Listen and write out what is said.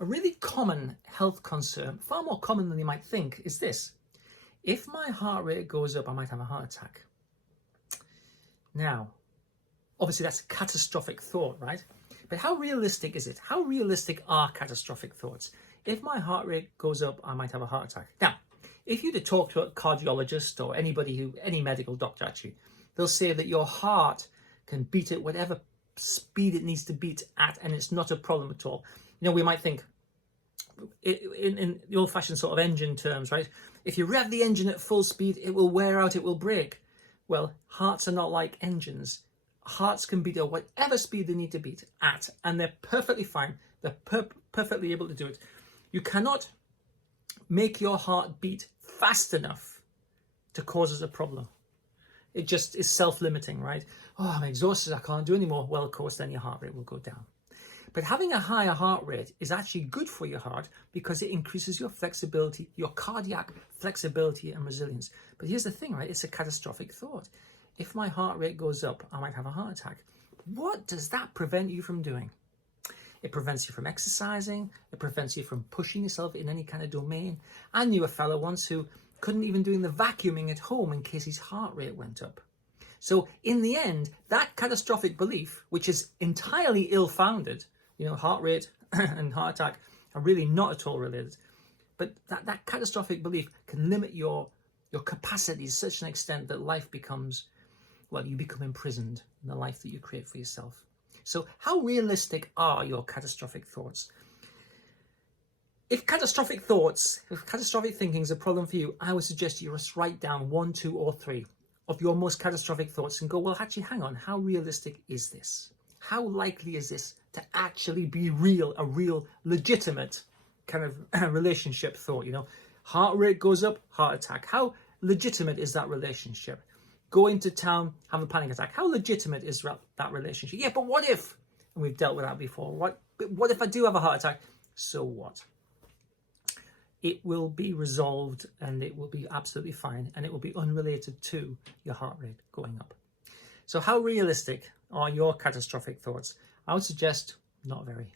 A really common health concern, far more common than you might think, is this. If my heart rate goes up, I might have a heart attack. Now, obviously that's a catastrophic thought, right? But how realistic is it? How realistic are catastrophic thoughts? If my heart rate goes up, I might have a heart attack. Now, if you to talk to a cardiologist or any medical doctor actually, they'll say that your heart can beat at whatever speed it needs to beat at, and it's not a problem at all. You know, we might think in the old-fashioned sort of engine terms, right? If you rev the engine at full speed, it will wear out, it will break. Well, hearts are not like engines. Hearts can beat at whatever speed they need to beat at, and they're perfectly fine. They're perfectly able to do it. You cannot make your heart beat fast enough to cause us a problem. It just is self-limiting, right? Oh, I'm exhausted, I can't do anymore. Well, of course, then your heart rate will go down. But having a higher heart rate is actually good for your heart because it increases your flexibility, your cardiac flexibility and resilience. But here's the thing, right? It's a catastrophic thought. If my heart rate goes up, I might have a heart attack. What does that prevent you from doing? It prevents you from exercising. It prevents you from pushing yourself in any kind of domain. I knew a fellow once who couldn't even do the vacuuming at home in case his heart rate went up. So in the end, that catastrophic belief, which is entirely ill-founded, you know, heart rate and heart attack are really not at all related. But that catastrophic belief can limit your capacity to such an extent that life becomes, well, you become imprisoned in the life that you create for yourself. So how realistic are your catastrophic thoughts? If catastrophic thinking is a problem for you, I would suggest you just write down 1, 2, or 3 of your most catastrophic thoughts and go, well, actually, hang on, how realistic is this? How likely is this to actually be real, a real legitimate kind of relationship thought? You know, heart rate goes up, heart attack. How legitimate is that relationship? Go into town, have a panic attack. How legitimate is that relationship? Yeah, but what if? And we've dealt with that before. What if I do have a heart attack? So what? It will be resolved and it will be absolutely fine, and it will be unrelated to your heart rate going up. So how realistic are your catastrophic thoughts? I would suggest not very.